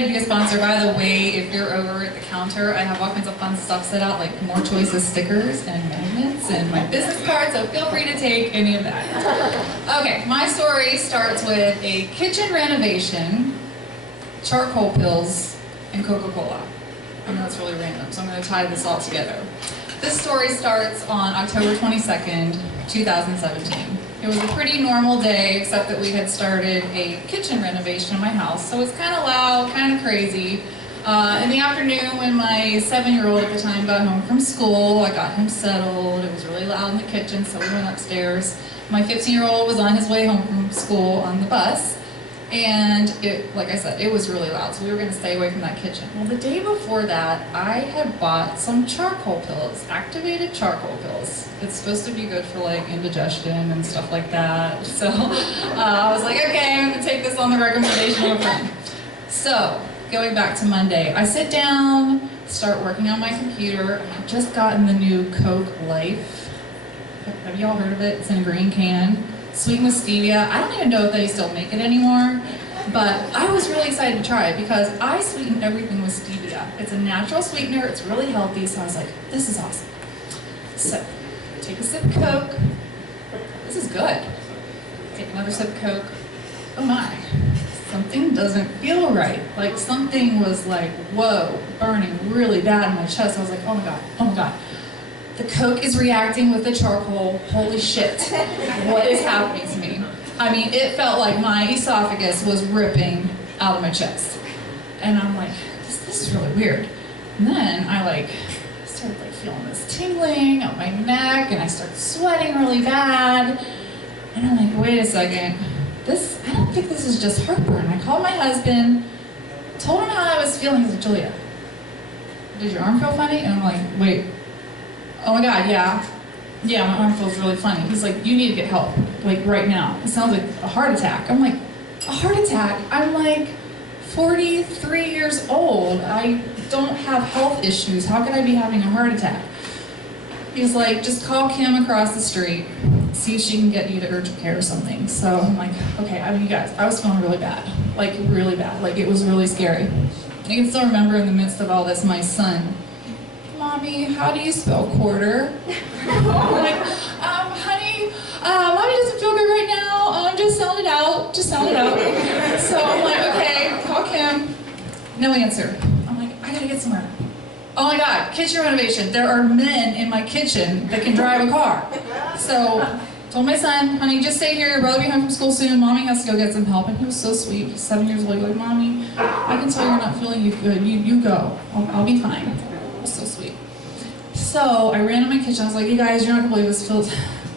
excited to be a sponsor. By the way, if you're over at the counter, I have all kinds of fun stuff set out, like More Choices stickers and magnets and my business card, so feel free to take any of that. Okay, my story starts with a kitchen renovation, charcoal pills, and Coca-Cola. I know it's really random, so I'm going to tie this all together. This story starts on October 22nd, 2017. It was a pretty normal day, except that we had started a kitchen renovation in my house, so it's kind of loud, kind of crazy. In the afternoon, when my 7-year-old at the time got home from school, I got him settled. It was really loud in the kitchen, so we went upstairs. My 15-year-old was on his way home from school on the bus, and like I said, it was really loud, so we were going to stay away from that kitchen. Well, the day before that, I had bought some charcoal pills, activated charcoal pills. It's supposed to be good for like indigestion and stuff like that. So I was like, okay, I'm going to take this on the recommendation of a friend. So going back to Monday, I sit down, start working on my computer. I've just gotten the new Coke Life. Have y'all heard of it? It's in a green can. Sweetened with stevia. I don't even know if they still make it anymore, but I was really excited to try it because I sweeten everything with stevia. It's a natural sweetener, it's really healthy, so I was like, this is awesome. So, take a sip of Coke. This is good. Take another sip of Coke. Oh my, something doesn't feel right. Like something was like, whoa, burning really bad in my chest. I was like, oh my God, oh my God. The Coke is reacting with the charcoal. Holy shit. What is happening to me? I mean, it felt like my esophagus was ripping out of my chest. And I'm like, this is really weird. And then I started feeling this tingling up my neck, and I started sweating really bad. And I'm like, wait a second. I don't think this is just heartburn. I called my husband, told him how I was feeling. He's like, Julia, did your arm feel funny? And I'm like, wait. Oh my God, yeah. Yeah, my arm feels really funny. He's like, you need to get help, like right now. It sounds like a heart attack. I'm like, a heart attack? I'm like 43 years old. I don't have health issues. How could I be having a heart attack? He's like, just call Kim across the street, see if she can get you to urgent care or something. So I'm like, okay, you guys, I was feeling really bad. Like really bad. Like it was really scary. I can still remember in the midst of all this, my son, Mommy, how do you spell quarter? I'm like, honey, Mommy doesn't feel good right now. Just sound it out. Just sound it out. So I'm like, okay, call Kim. No answer. I'm like, I gotta get somewhere. Oh my God, kitchen renovation. There are men in my kitchen that can drive a car. So told my son, honey, just stay here. Your brother will be home from school soon. Mommy has to go get some help. And he was so sweet. He's 7 years old. He's like, Mommy, I can tell you're not feeling good. You go. I'll be fine. It was so sweet. So I ran in my kitchen. I was like, you guys, you're not gonna believe this.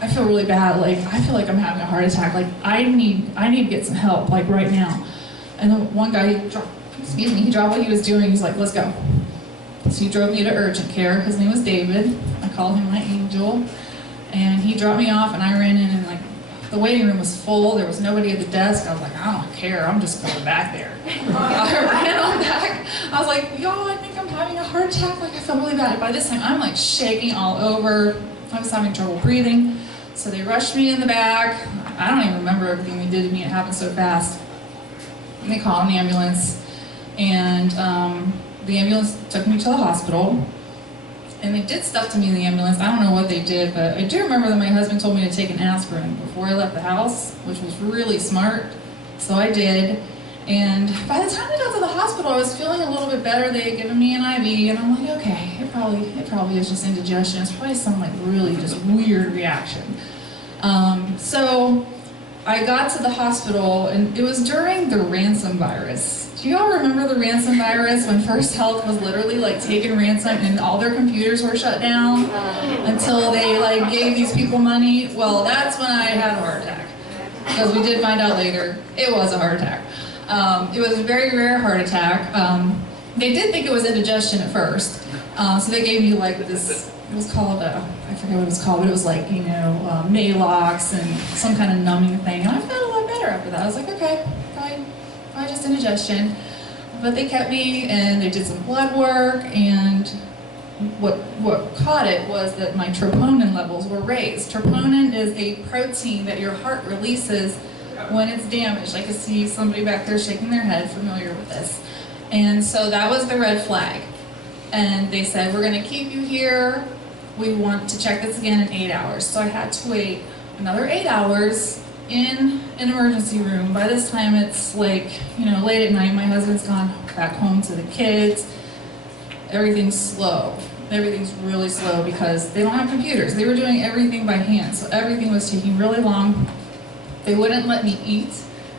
I feel really bad. Like I feel like I'm having a heart attack. Like I need to get some help, like right now. And the one guy, he dropped what he was doing. He's like, let's go. So he drove me to urgent care. His name was David. I called him my angel. And he dropped me off, and I ran in, and like the waiting room was full. There was nobody at the desk. I was like, I don't care. I'm just going back there. I ran on back. I was like, y'all, I think I'm having a heart attack. Like I felt really bad. By this time, I'm like shaking all over. I was having trouble breathing. So they rushed me in the back. I don't even remember everything they did to me. It happened so fast. And they called an ambulance, and the ambulance took me to the hospital. And they did stuff to me in the ambulance. I don't know what they did, but I do remember that my husband told me to take an aspirin before I left the house, which was really smart. So I did. And by the time I got to the hospital, I was feeling a little bit better. They had given me an IV, and I'm like, okay, it probably is just indigestion. It's probably some like really just weird reaction. So I got to the hospital, and it was during the ransom virus. Do you all remember the ransom virus when First Health was literally like taking ransom and all their computers were shut down until they like gave these people money? Well, that's when I had a heart attack, because we did find out later it was a heart attack. It was a very rare heart attack. They did think it was indigestion at first, so they gave me like this. It was called I forget what it was called, but it was like, you know, Malox and some kind of numbing thing, and I felt a lot better after that. I was like, okay, fine. Just indigestion. But they kept me, and they did some blood work, and what caught it was that my troponin levels were raised. Troponin is a protein that your heart releases when it's damaged. I could see somebody back there shaking their head, familiar with this. And so that was the red flag. And they said, we're gonna keep you here. We want to check this again in 8 hours. So I had to wait another 8 hours in an emergency room. By this time it's like, late at night, my husband's gone back home to the kids. Everything's slow. Everything's really slow because they don't have computers. They were doing everything by hand, so everything was taking really long. They wouldn't let me eat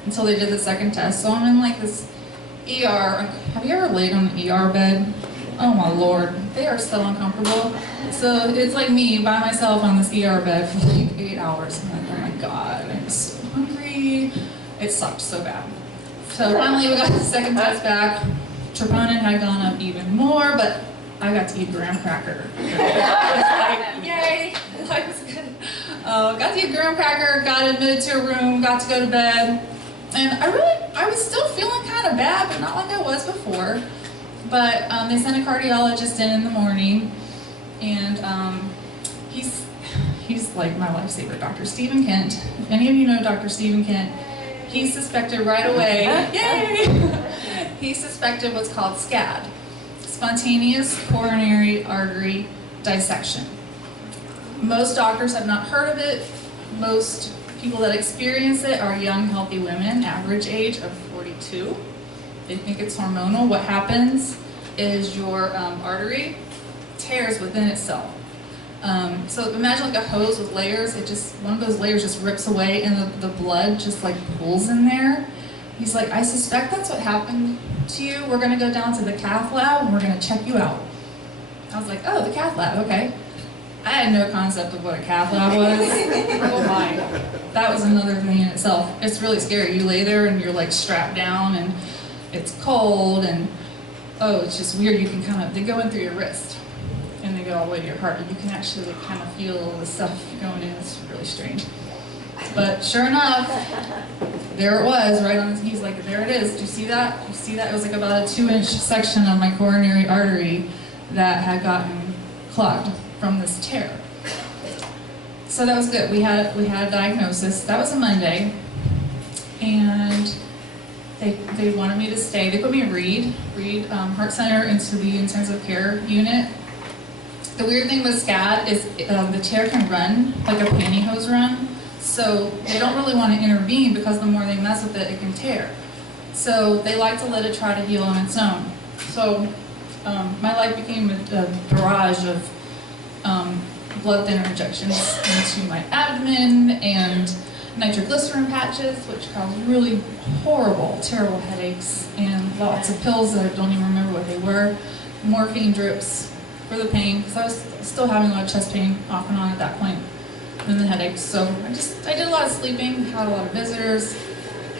until they did the second test. So I'm in like this ER. Have you ever laid on an ER bed? Oh my Lord, they are so uncomfortable. So it's like me by myself on this ER bed for like 8 hours. I'm like, oh my God, I'm so hungry. It sucked so bad. So finally we got the second test back. Troponin had gone up even more, but I got to eat graham cracker. Like, yay, life was good. Got to eat graham cracker, got admitted to a room, got to go to bed. And I was still feeling kind of bad, but not like I was before. But they sent a cardiologist in the morning, and he's like my lifesaver, Dr. Stephen Kent. If any of you know Dr. Stephen Kent, he suspected right away, yay! He suspected what's called SCAD, spontaneous coronary artery dissection. Most doctors have not heard of it. Most people that experience it are young, healthy women, average age of 42. They think it's hormonal. What happens is your artery tears within itself. So imagine like a hose with layers. One of those layers just rips away, and the blood just like pools in there. He's like, I suspect that's what happened to you. We're gonna go down to the cath lab and we're gonna check you out. I was like, oh, the cath lab, okay. I had no concept of what a cath lab was. Oh my, that was another thing in itself. It's really scary. You lay there and you're like strapped down and it's cold and it's just weird. You can they go in through your wrist and they go all the way to your heart. You can actually like kind of feel the stuff going in. It's really strange. But sure enough, there it was, right on. He's like, there it is. Do you see that? You see that? It was like about a 2-inch section of my coronary artery that had gotten clogged from this tear. So that was good. We had a diagnosis. That was a Monday, and they wanted me to stay. They put me in Reed Heart Center into the intensive care unit. The weird thing with SCAD is the tear can run like a pantyhose run. So they don't really want to intervene because the more they mess with it, it can tear. So they like to let it try to heal on its own. So my life became a barrage of blood thinner injections into my abdomen and nitroglycerin patches, which caused really horrible, terrible headaches, and lots of pills that I don't even remember what they were. Morphine drips for the pain, because I was still having a lot of chest pain off and on at that point. And the headaches. So I did a lot of sleeping, had a lot of visitors,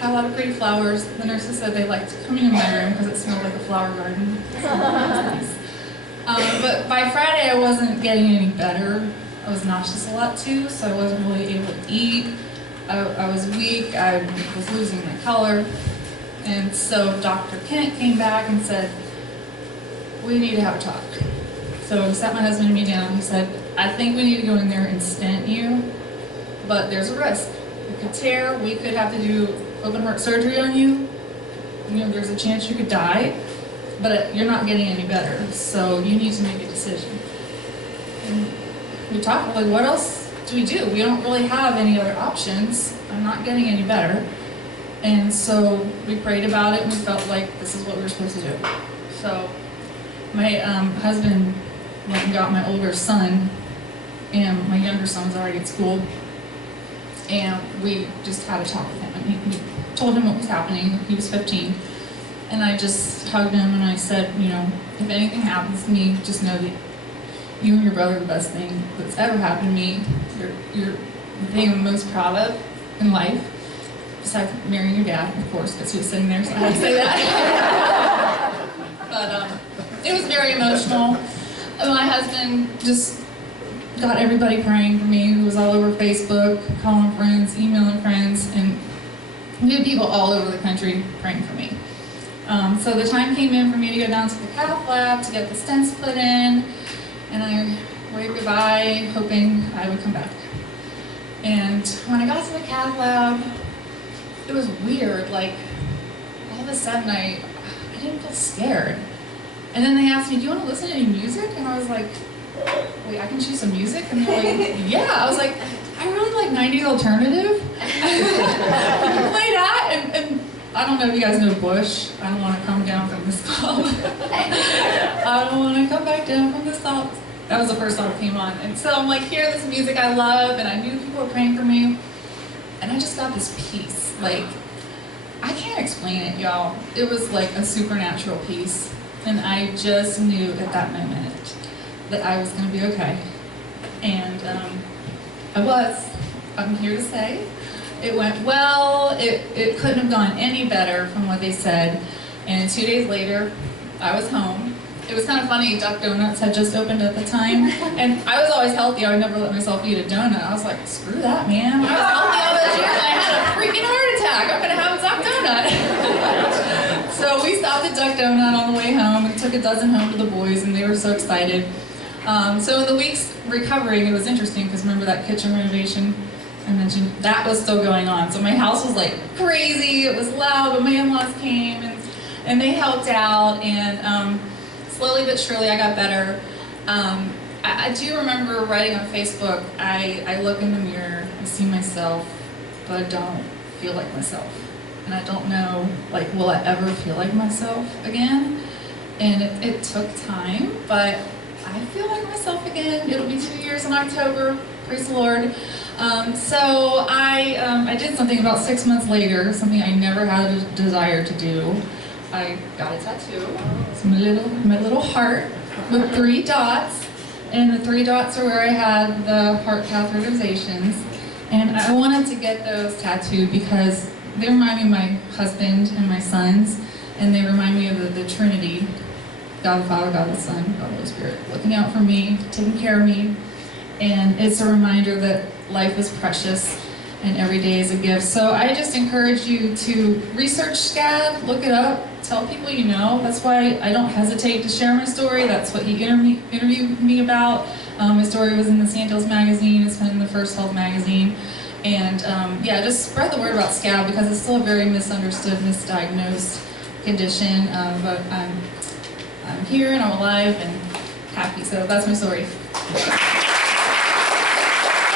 had a lot of pretty flowers. The nurses said they liked coming in my room because it smelled like a flower garden. So that was nice. But by Friday I wasn't getting any better. I was nauseous a lot too, so I wasn't really able to eat. I was weak, I was losing my color. And so Dr. Kent came back and said, we need to have a talk. So he sat my husband and me down. He said, I think we need to go in there and stent you, but there's a risk. It could tear, we could have to do open heart surgery on you. There's a chance you could die, but you're not getting any better, so you need to make a decision. And we talked, like, what else do we do? We don't really have any other options. I'm not getting any better. And so we prayed about it and we felt like this is what we were supposed to do. So my husband went and got my older son, and my younger son was already at school, and we just had a talk with him, and we told him what was happening. He was 15, and I just hugged him and I said, if anything happens to me, just know that you and your brother are the best thing that's ever happened to me. You're the thing I'm most proud of in life, besides marrying your dad, of course, because he was sitting there, so I had to say that. But it was very emotional. And my husband just got everybody praying for me. He was all over Facebook, calling friends, emailing friends, and we had people all over the country praying for me. So the time came in for me to go down to the cath lab to get the stents put in, and I waved goodbye, hoping I would come back. And when I got to the cath lab, it was weird. Like, all of a sudden, I didn't feel scared. And then they asked me, do you want to listen to any music? And I was like, wait, I can choose some music? And they're like, yeah. I was like, I really like 90s alternative. Play that. And I don't know if you guys know Bush. I don't want to come down from this call. I don't want to come back down from this call. That was the first song that came on. And so I'm like, hear this music I love, and I knew people were praying for me. And I just got this peace. Like, I can't explain it, y'all. It was like a supernatural peace. And I just knew at that moment that I was going to be okay. And I was. I'm here to say. It went well. It couldn't have gone any better from what they said. And 2 days later, I was home. It was kind of funny, Duck Donuts had just opened at the time. And I was always healthy. I would never let myself eat a donut. I was like, screw that, man. I was healthy all those years and I had a freaking heart attack. I'm going to have a Duck Donut. So we stopped at Duck Donut on the way home and took a dozen home to the boys, and they were so excited. So in the weeks recovering, it was interesting because remember that kitchen renovation I mentioned? That was still going on. So my house was like crazy. It was loud, but my in-laws came and they helped out, and slowly but surely I got better. I do remember writing on Facebook, I look in the mirror, I see myself, but I don't feel like myself. And I don't know, like, will I ever feel like myself again? And it took time, but I feel like myself again. It'll be 2 years in October, praise the Lord. So I did something about 6 months later, something I never had a desire to do. I got a tattoo. It's my little heart with 3 dots, and the 3 dots are where I had the heart catheterizations. And I wanted to get those tattooed because they remind me of my husband and my sons, and they remind me of the Trinity, God the Father, God the Son, God the Holy Spirit, looking out for me, taking care of me. And it's a reminder that life is precious and every day is a gift. So I just encourage you to research SCAD, look it up, tell people you know. That's why I don't hesitate to share my story. That's what he interviewed me about. My story was in the Sandhills magazine. It's been in the First Health magazine. And yeah, just spread the word about SCAD because it's still a very misunderstood, misdiagnosed condition. But I'm here and I'm alive and happy. So that's my story.